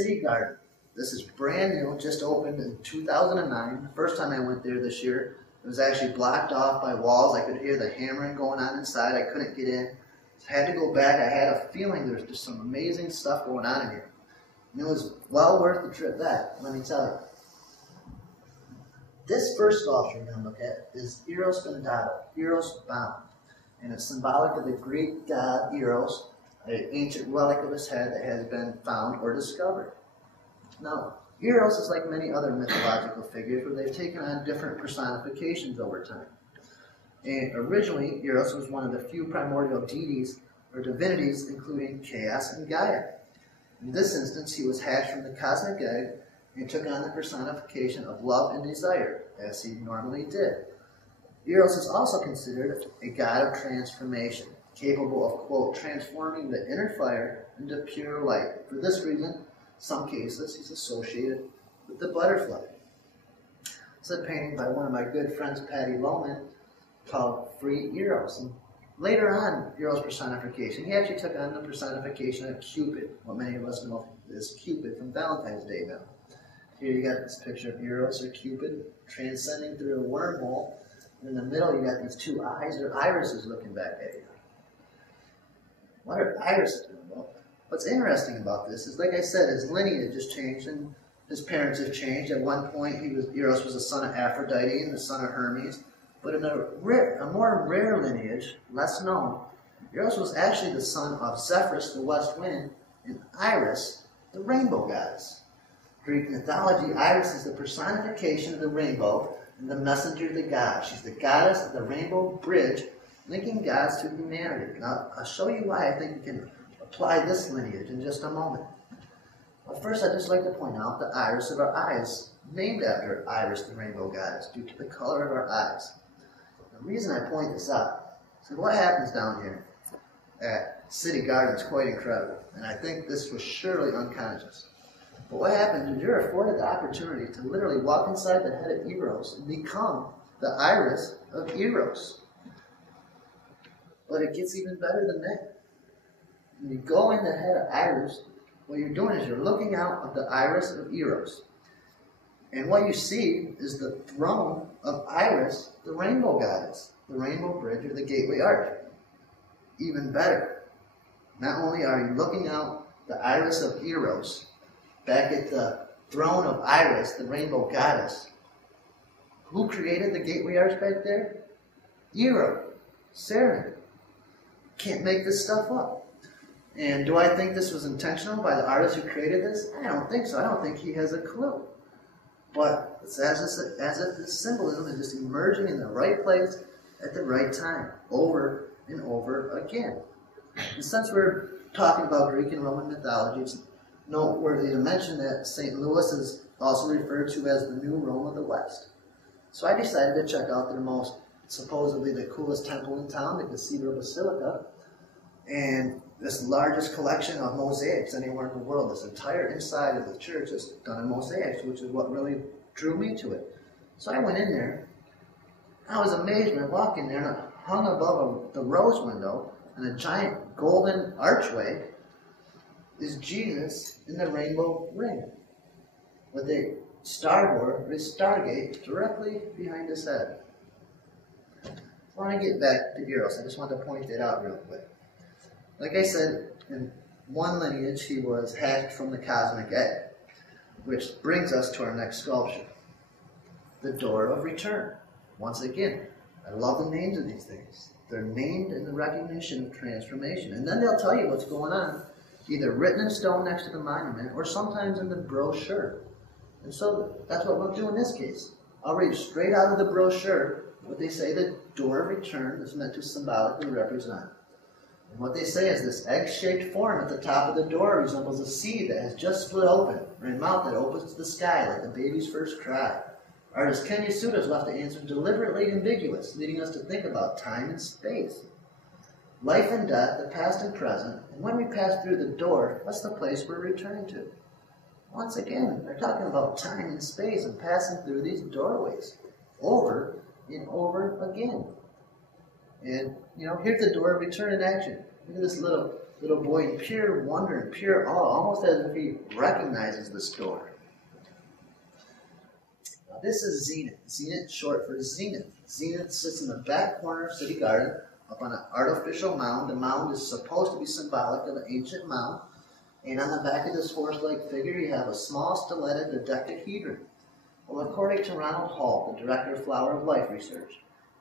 City Garden. This is brand new, just opened in 2009. The first time I went there this year, it was actually blocked off by walls. I could hear the hammering going on inside. I couldn't get in. I had to go back. I had a feeling there was just some amazing stuff going on in here. And it was well worth the trip back, let me tell you. This first sculpture you're going to look at is Eros Bendato, Eros bound. And it's symbolic of the Greek god Eros, an ancient relic of his head that has been found or discovered. Now, Eros is like many other mythological figures where they've taken on different personifications over time. And originally, Eros was one of the few primordial deities or divinities, including chaos and Gaia. In this instance, he was hatched from the cosmic egg and took on the personification of love and desire, as he normally did. Eros is also considered a god of transformation, capable of, quote, transforming the inner fire into pure light. For this reason, in some cases, he's associated with the butterfly. It's a painting by one of my good friends, Patty Lohman, called Free Eros. And later on, Eros personification, he actually took on the personification of Cupid, what many of us know as Cupid from Valentine's Day now. Here you got this picture of Eros or Cupid transcending through a wormhole. And in the middle, you got these two eyes or irises looking back at you. What are irises doing? Well, what's interesting about this is, like I said, his lineage has changed and his parents have changed. At one point, Eros was the son of Aphrodite and the son of Hermes. But in a more rare lineage, less known, Eros was actually the son of Zephyrus, the west wind, and Iris, the rainbow goddess. Greek mythology, Iris is the personification of the rainbow and the messenger of the gods. She's the goddess of the rainbow bridge, linking gods to humanity. Now, I'll show you why I think we can apply this lineage in just a moment. But first, I'd just like to point out the iris of our eyes, named after Iris, the rainbow goddess, due to the color of our eyes. The reason I point this out is what happens down here at City Garden is quite incredible, and I think this was surely unconscious. But what happens is you're afforded the opportunity to literally walk inside the head of Eros and become the iris of Eros. But it gets even better than that. When you go in the head of Iris, what you're doing is you're looking out of the iris of Eros. And what you see is the throne of Iris, the rainbow goddess, the rainbow bridge or the gateway arch. Even better, not only are you looking out the iris of Eros, back at the throne of Iris, the rainbow goddess, who created the gateway arch back there? Eros, Saturn. Can't make this stuff up. And do I think this was intentional by the artist who created this? I don't think so. I don't think he has a clue. But it's as if the symbolism is just emerging in the right place at the right time, over and over again. And since we're talking about Greek and Roman mythology, it's noteworthy to mention that St. Louis is also referred to as the New Rome of the West. So I decided to check out supposedly the coolest temple in town, the Cathedral Basilica, and this largest collection of mosaics anywhere in the world. This entire inside of the church is done in mosaics, which is what really drew me to it. So I went in there. I was amazed when I walked in there, and hung above the rose window in a giant golden archway is Jesus in the rainbow ring with a starboard or a stargate directly behind his head. I want to get back to Eros. I just want to point that out real quick. Like I said, in one lineage, he was hatched from the cosmic egg, which brings us to our next sculpture, the Door of Return. Once again, I love the names of these things. They're named in the recognition of transformation. And then they'll tell you what's going on, either written in stone next to the monument or sometimes in the brochure. And so that's what we'll do in this case. I'll read straight out of the brochure what they say the Door of Return is meant to symbolically represent. And what they say is this egg-shaped form at the top of the door resembles a seed that has just split open, or a mouth that opens to the sky like a baby's first cry. Artist Ken Yasuda has left the answer deliberately ambiguous, leading us to think about time and space. Life and death, the past and present, and when we pass through the door, what's the place we're returning to? Once again, they're talking about time and space and passing through these doorways, over and over again. And, here's the Door of Return in action. Look at this little little boy in pure wonder and pure awe, almost as if he recognizes this door. Now this is Zenith. Zenith, short for Zenith. Zenith sits in the back corner of City Garden, up on an artificial mound. The mound is supposed to be symbolic of an ancient mound. And on the back of this horse-like figure, you have a small stiletted dodecahedron. Well, according to Ronald Hall, the director of Flower of Life Research,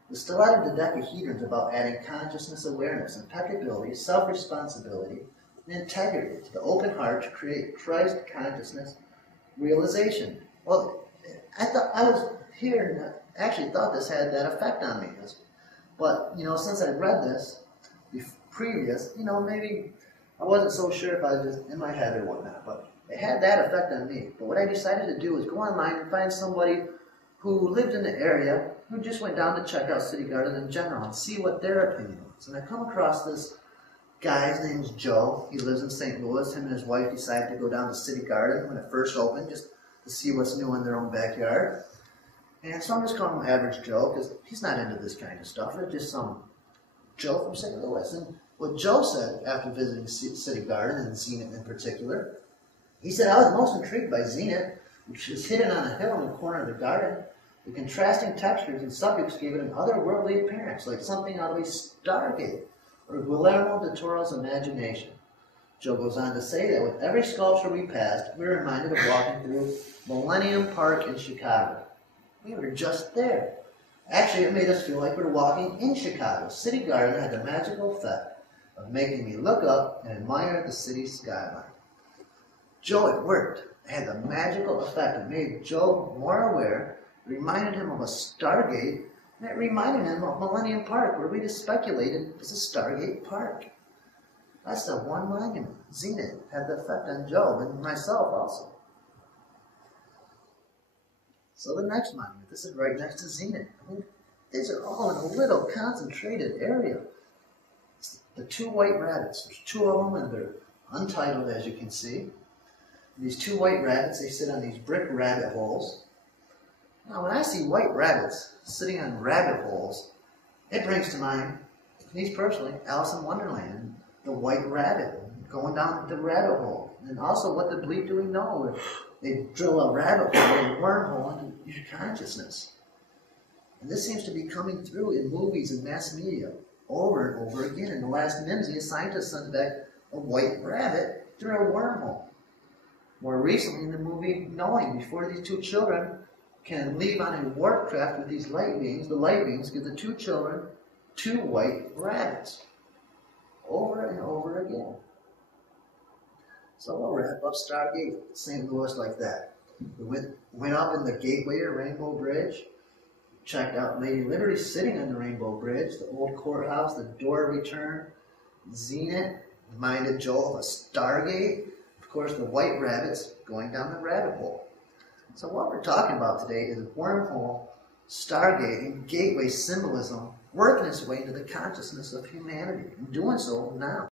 the stiletted dodecahedron is about adding consciousness, awareness, impeccability, self-responsibility, and integrity to the open heart to create Christ consciousness realization. Well, I was here and I actually thought this had that effect on me. But, since I read this previous, maybe I wasn't so sure if I was just in my head or whatnot, but it had that effect on me. But what I decided to do was go online and find somebody who lived in the area, who just went down to check out City Garden in general and see what their opinion was. And I come across this guy, his name's Joe. He lives in St. Louis. Him and his wife decided to go down to City Garden when it first opened, just to see what's new in their own backyard. And so I'm just calling him Average Joe, because he's not into this kind of stuff. It's just some Joe from St. Louis. And what Joe said after visiting City Garden, and Zenith in particular, he said, I was most intrigued by Zenith, which is hidden on a hill in the corner of the garden. The contrasting textures and subjects gave it an otherworldly appearance, like something out of a Stargate, or Guillermo del Toro's imagination. Joe goes on to say that with every sculpture we passed, we were reminded of walking through Millennium Park in Chicago. We were just there. Actually, it made us feel like we were walking in Chicago. City Garden had the magical effect of making me look up and admire the city's skyline. Joe, it worked. It had the magical effect. It made Joe more aware. It reminded him of a Stargate, and it reminded him of Millennium Park, where we just speculated it's a Stargate Park. That's the one monument. Zenith had the effect on Joe and myself also. So the next monument, this is right next to Zenith. These are all in a little concentrated area. The two white rabbits, there's two of them and they're untitled, as you can see. These two white rabbits, they sit on these brick rabbit holes. Now when I see white rabbits sitting on rabbit holes, it brings to mind, me personally, Alice in Wonderland, the white rabbit going down the rabbit hole. And also, what the bleep do we know? They drill a rabbit hole, a wormhole into your consciousness. And this seems to be coming through in movies and mass media over and over again. In the last Mimsy, a scientist sent back a white rabbit through a wormhole. More recently, in the movie Knowing, before these two children can leave on a warp craft with these light beings, the light beings give the two children two white rabbits. Over and over again. So we'll wrap up Stargate St. Louis like that. We went up in the gateway or Rainbow Bridge, checked out Lady Liberty sitting on the Rainbow Bridge, the old courthouse, the door return, Zenith, reminded Joel of a Stargate, of course the white rabbits going down the rabbit hole. So what we're talking about today is wormhole, Stargate, and gateway symbolism working its way into the consciousness of humanity, and doing so now.